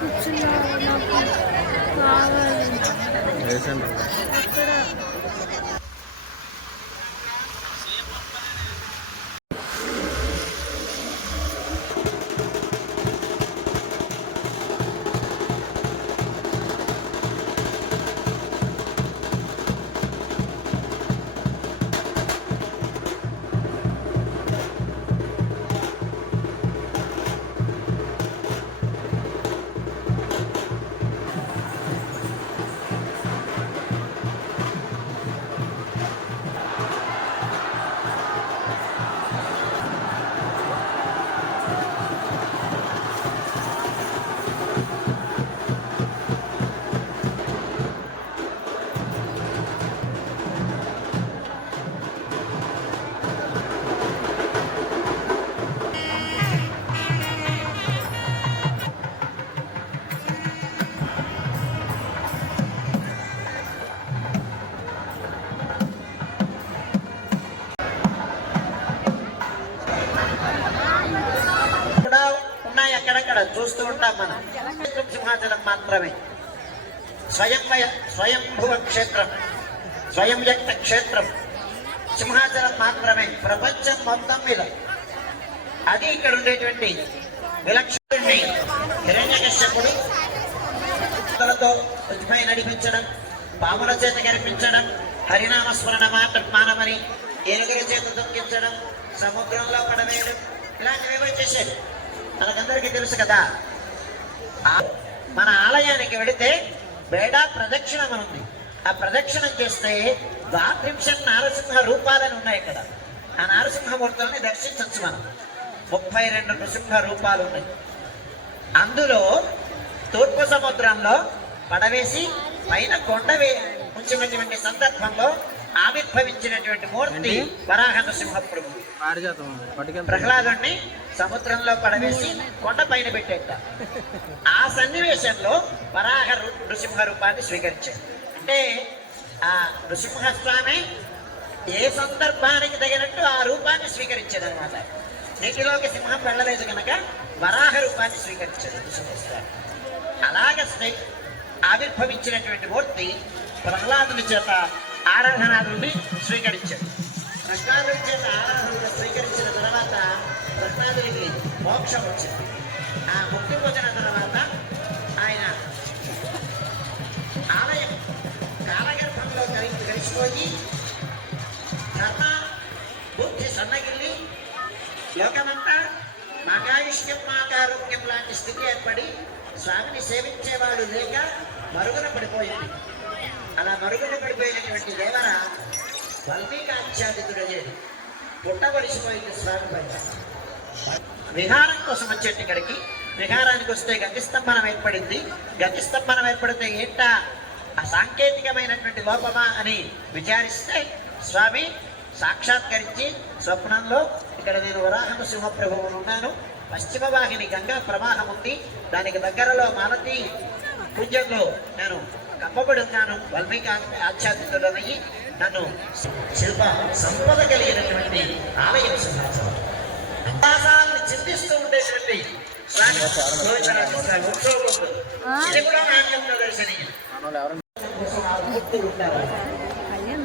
కూర్చున్నారు నాకు కావాలి అక్కడ. చూస్తూ ఉంటాం మనం. సింహాచలం మాత్రమే స్వయంభువ క్షేత్రం, స్వయం వ్యక్త క్షేత్రం సింహాచలం మాత్రమే ప్రపంచం మొత్తం మీద. అది ఇక్కడ ఉండేటువంటి విలక్షణుడిని హిరణ్యకశ్యపుడు తో నడిపించడం, పాముల చేత కనిపించడం, హరినామస్మరణ మానమని ఏనుగుల చేత దొక్కించడం, సముద్రంలో పడవేయడం, ఇలాంటివి చేశారు. మనకందరికీ తెలుసు కదా. మన ఆలయానికి వెళితే బేడా ప్రదక్షిణం ఉంది. ఆ ప్రదక్షిణం చేస్తే ద్వాత్రింశత్ నారసింహ రూపాలని ఉన్నాయి ఇక్కడ. ఆ నారసింహమూర్తులని దర్శించవచ్చు మనం. 32 నృసింహ రూపాలు ఉన్నాయి. అందులో తూర్పు సముద్రంలో పడవేసి పైన కొండ ఉంచినటువంటి సందర్భంలో ఆవిర్భవించినటువంటి మూర్తి వరాహ నృసింహ ప్రభు. ప్రహ్లాదుని సముద్రంలో పడవేసి కొండ పైన పెట్టేట. ఆ సన్నివేశంలో వరాహ నృసింహ రూపాన్ని స్వీకరించాడు. అంటే ఆ నృసింహస్వామి ఏ సందర్భానికి తగినట్టు ఆ రూపాన్ని స్వీకరించాడు అనమాట. నీటిలోకి సింహం వెళ్ళలేదు కనుక వరాహ రూపాన్ని స్వీకరించాడు నృసింహస్వామి. అలాగే ఆవిర్భవించినటువంటి మూర్తి ప్రహ్లాదుని చేత ఆరాధనాదుల్ని స్వీకరించాడు. ప్రహ్లాదుని చేత ఆరాధనలు స్వీకరించిన తర్వాత ప్రహ్లాదునికి మోక్షం వచ్చింది. ఆ ముక్తి పొందిన తర్వాత ఆయన ఆలయం కాలగర్భంలో కలిసిపోయి ధర్మ బుద్ధి సన్నగిల్లి లోకమంతా మాగాయుష్యం మాగారోగ్యం లాంటి స్థితి ఏర్పడి స్వామిని సేవించేవాడు లేక మరుగున పడిపోయింది. అలా మరుగున పడిపోయినటువంటి దేవర వాల్మీకాచ్ఛాదితుడయ్యాడు. పుట్టవలసిపోయింది స్వామి పైన. విహారం కోసం వచ్చేటి ఇక్కడికి. విహారానికి వస్తే గతిస్తంభనం ఏర్పడింది. గతిస్తంభనం ఏర్పడితే ఏంటా ఆ సాంకేతికమైనటువంటి లోపమా అని విచారిస్తే స్వామి సాక్షాత్కరించి స్వప్నంలో ఇక్కడ నేను వరాహ నృసింహ ప్రభువును ఉన్నాను, పశ్చిమ వాహిని గంగా ప్రవాహం ఉంది, దానికి దగ్గరలో మాలతి పూజ్యంలో నేను కప్పబడి ఉన్నాను, వాల్మీకి ఆచ్ఛాదితుడనయ్యి నన్ను శిల్ప సంపద కలిగినటువంటి ఆలయం సింహాచలం. వికాసాన్ని చింతిస్తూ ఉండేటువంటి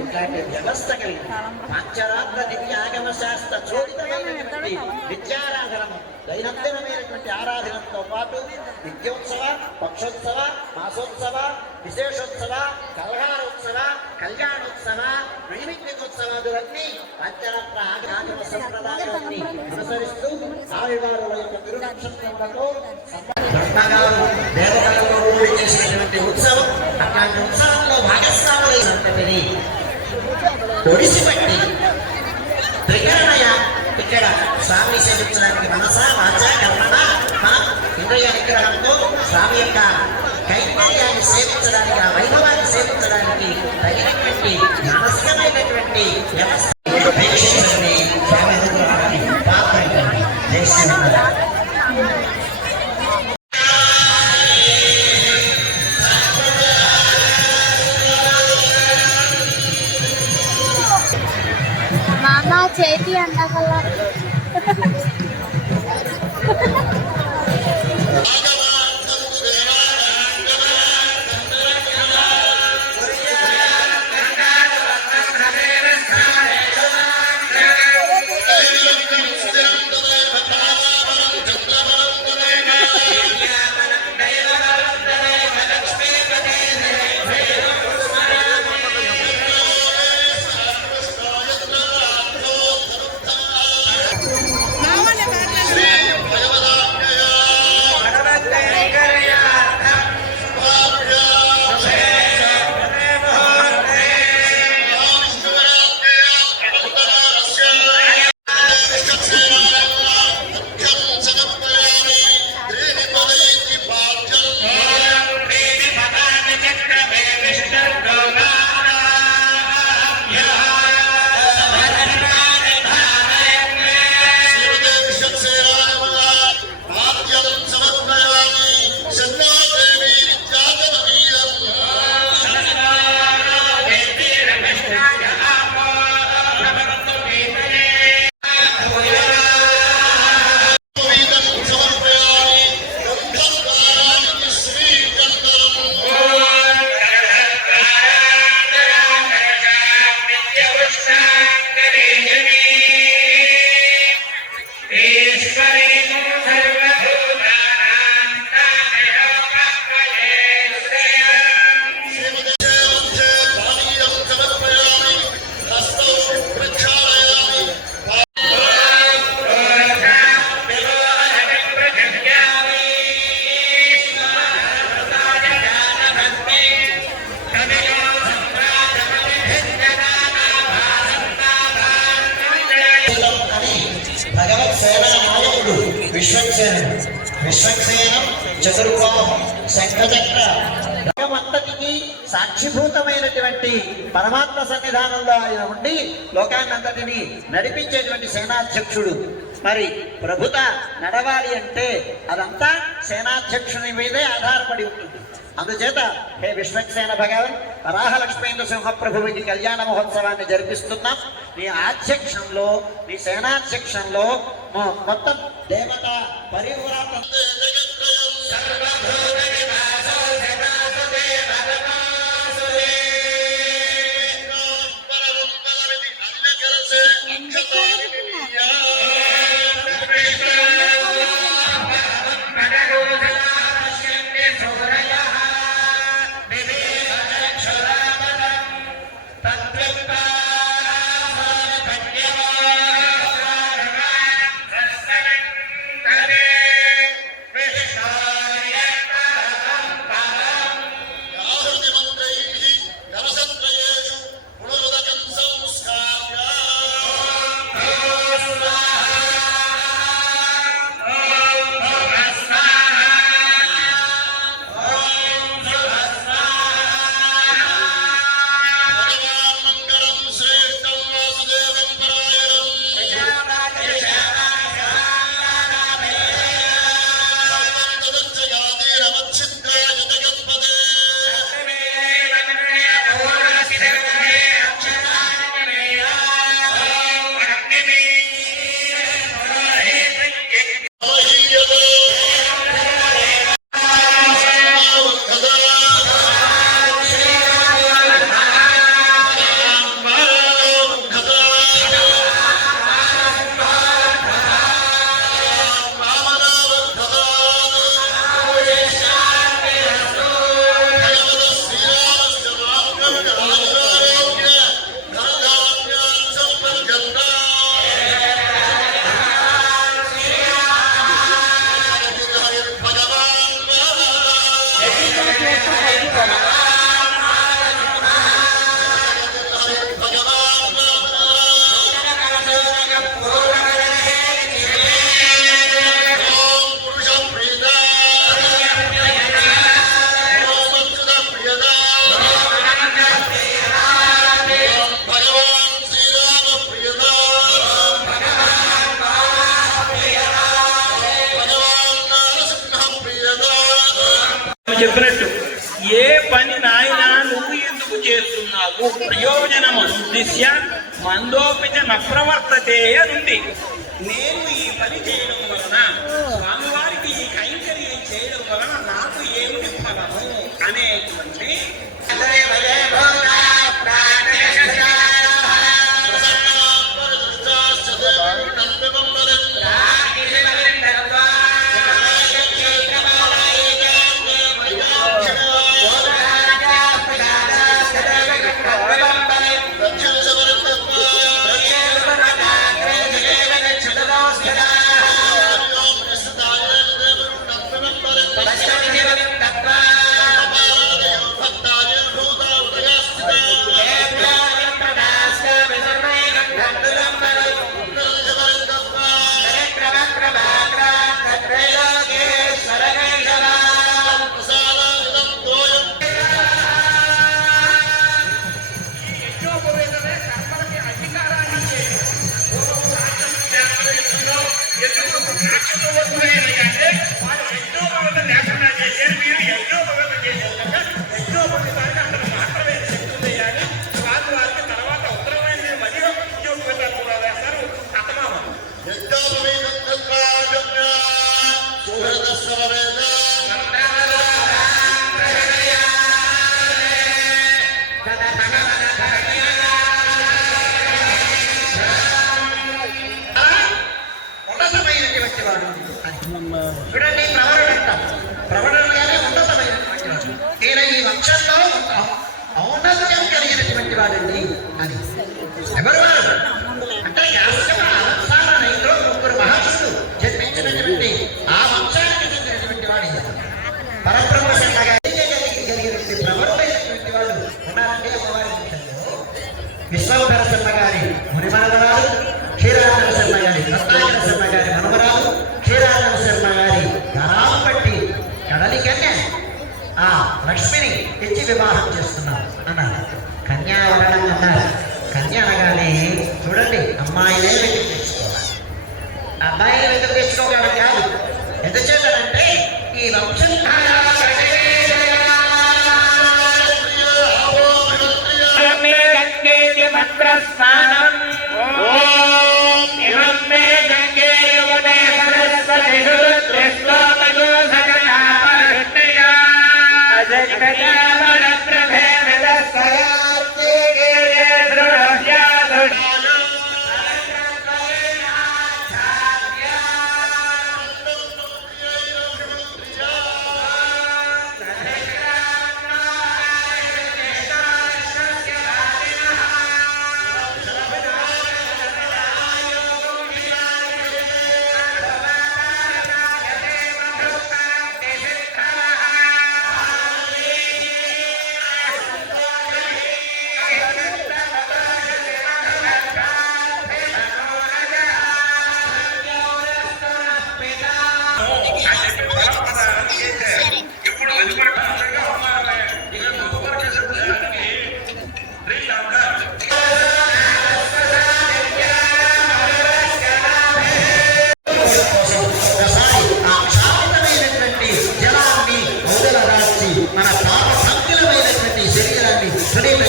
ఇట్లాంటి వ్యవస్థ కలిగి పాంచరాత్ర దివ్యాగమ శాస్త్ర చోదితమైనటువంటి విద్యారాధనము, దైనందినమైనటువంటి ఆరాధనతో పాటు విద్యోత్సవ, పక్షోత్సవ, మాసోత్సవ, విశేషోత్సవ, కల్హారోత్సవ, కళ్యాణోత్సవ, నైమిత్తికోత్సవాదులన్నీ పాంచరాత్ర ఆగమ సంప్రదాయాన్ని అనుసరిస్తూ ఆవివారుల యొక్క తిరునక్షత్రములతో చేసినటువంటి ఉత్సవం. అట్లాంటి ఉత్సవంలో భాగస్వాములైనటువంటిది ఒడిసిపట్టి త్రికరణయ ఇక్కడ స్వామిని సేవించడానికి మనసా వాచ కర్మణ ఇంద్రియ నిగ్రహంతో స్వామి యొక్క కైంకర్యాన్ని సేవించడానికి, ఆ వైభవాన్ని సేవించడానికి తగినటువంటి మానసికమైనటువంటి వ్యవస్థ చేతి అండగల భగవత్ సేనా నాయకుడు విశ్వక్సేనుడు. విశ్వక్సేనం చతుర్బాహం శంఖచక్ర భగవంతటికి సాక్షిభూతమైనటువంటి పరమాత్మ సన్నిధానంలో ఆయన ఉండి లోకాన్నంతటిని నడిపించేటువంటి సేనాధ్యక్షుడు. మరి ప్రభుత నడవాలి అంటే అదంతా సేనాధ్యక్షుని మీదే ఆధారపడి ఉంటుంది. అందుచేత హే విశ్వక్సేన భగవన్ వరాహలక్ష్మీంద్ర సింహప్రభువుకి కళ్యాణ మహోత్సవాన్ని జరిపిస్తున్నాం. నీ ఆధ్యక్షంలో, నీ సేనాధ్యక్షంలో మొత్తం దేవత పరివ్రాత చెప్పినట్టు ఏ పని నాయన నువ్వు ఎందుకు చేస్తున్నావు, ప్రయోజనము ఉద్దేశ్య మందోపిత నప్రవర్తతే అనుంది. నేను ఈ పని చేయడం వలన, స్వామివారికి ఈ కైంకర్యం చేయడం వలన నాకు ఏమిటి ఫలము అనేటువంటి ఎందుకు రాక్షసుల వస్తువులైనా అంటే వాళ్ళు యజ్ఞోపవేతం లేకుండా చేశారు, మీరు యజ్ఞోపవేతం చేశారు కనుక యజ్ఞోపవేతానికి అంత మాత్రమే శక్తి ఉంది కానీ వారికి తర్వాత ఉత్తరమైన మదిలో యజ్ఞోపవేతాలు కూడా వేస్తారు అత్తమామ. ఉన్నతమైనటువంటి వాడు చూడండి, ప్రవరుడు అంటాం. ప్రవరుడుగానే ఉన్నతమైనటువంటి వాడు. ఈయన ఈ వంశంలో ఔన్నత్యం కలిగినటువంటి వాడండి అని. ఎవరు వారు అంటే యాదవ అవసానంలో ముగ్గురు మహర్షులు జన్మించినటువంటి ఆ వంశానికి చెందినటువంటి వాడు పరబ్రహ్మ కలిగినటువంటి ప్రవరుడైనటువంటి వాడు ఉన్నారంటే అమ్మవారి వంశంలో. విశ్వంభర శర్మ గారి మునిమనవరాలు, క్షీరానంద శర్మ గారి రత్నాకర శర్మ గారి మనవరాలు, క్షీరానంద శర్మ గారి గరాలు బట్టి కడలి కన్య ఆ లక్ష్మిని ఇచ్చి వివాహం చేస్తున్నాం అన్నారు. కన్యావరణం అన్నారు. కన్య అనగానే చూడండి, అమ్మాయిలే వెతుకు తెచ్చుకోవాలి, అబ్బాయిలే వెతుకు తెచ్చుకోవడం కాదు. ఎందుచేతనంటే ఈ వంశం మంత్రస్నానం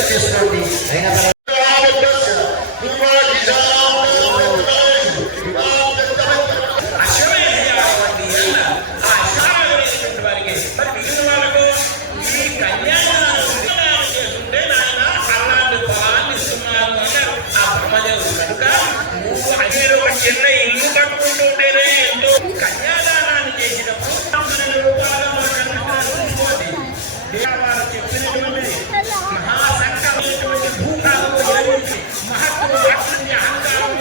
చేసుకోండి. చిన్న ఇల్లు కట్టుకుంటుంటేనే ఎంతో కన్యాదానాన్ని చేసినప్పుడు రూపాయలు వారు చెప్పినటువంటి మహాసంకమైనటువంటి భూకాలం మహత్వ అహంకారం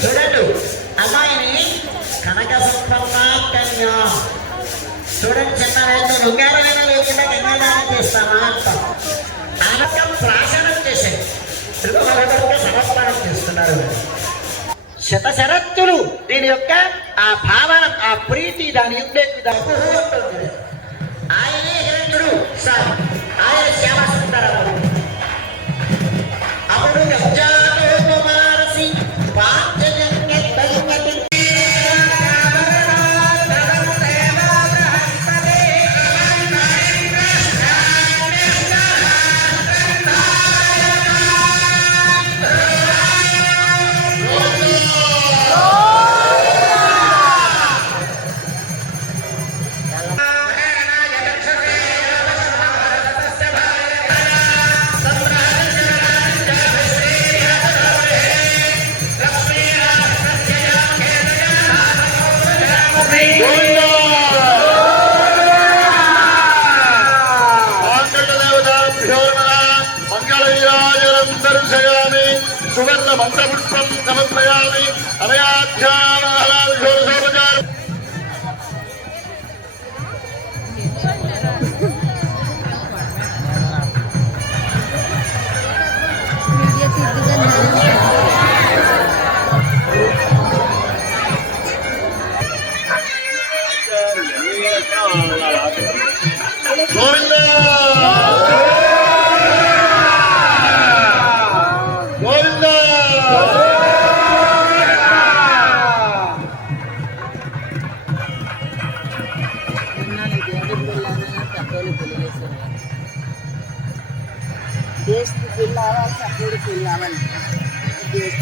చూడండి, అమ్మాయిని కనక సంపన్న కన్యా. చూడండి, చిన్న వయసు బంగారమైన లేకుండా కన్యాదానం చేస్తామా అంటాం. ఆనందం ప్రాశనం చేశారు, సమర్పణం చేస్తున్నారు. శతశరత్తులు దీని యొక్క ఆ భావన, ఆ ప్రీతి, దాని ఉంటుంది. ఆయనే హిరణ్యుడు సార్, ఆయన శ్యామ సుందరరావు. అప్పుడు గజాలోమారసి పాంచజన్య దైవతి दर्शयामि सुवर्ण मंत्रपुष्पं समर्पयामि अभयाध्यानाहलाविषोरसोपचार मीडिया गोविंदा गोविंदा देश पिल्लावाल सपोर्ट पिल्लावाल देश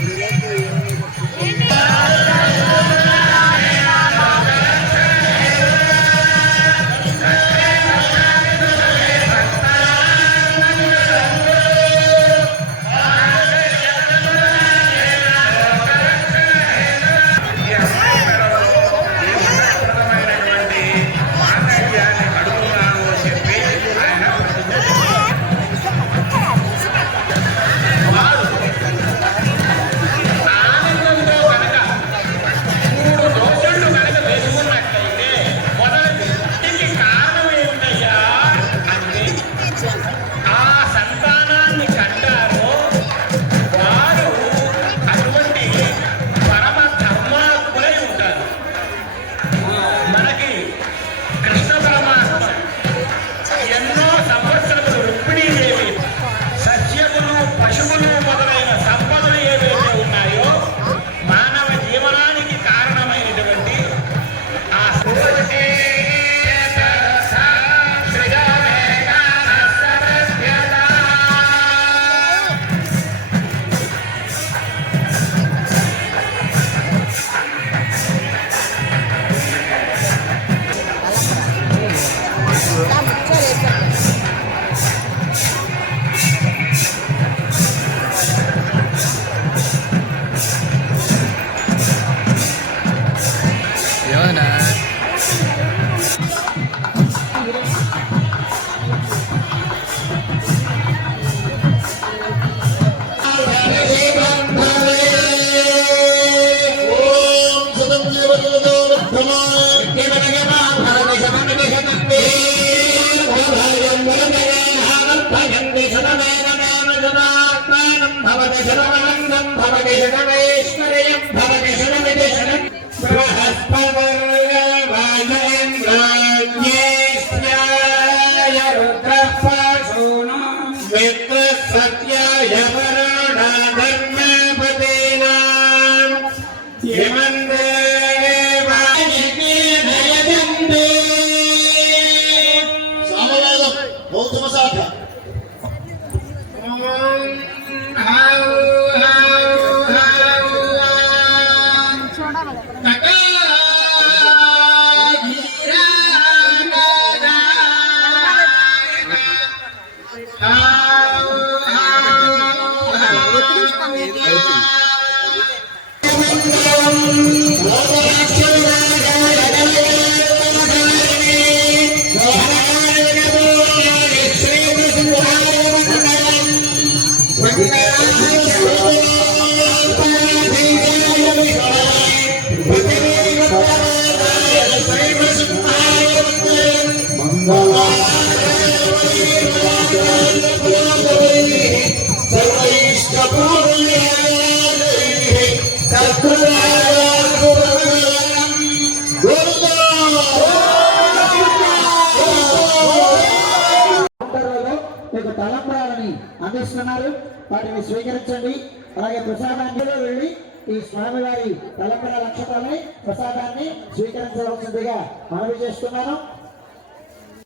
తలంబ్రాలని అందిస్తున్నారు. వాటిని స్వీకరించండి. అలాగే ప్రసాదాన్ని వెళ్ళి ఈ స్వామివారి తలంబ్రాల అక్షతాలని ప్రసాదాన్ని స్వీకరించవలసిందిగా మనవి చేస్తున్నాను.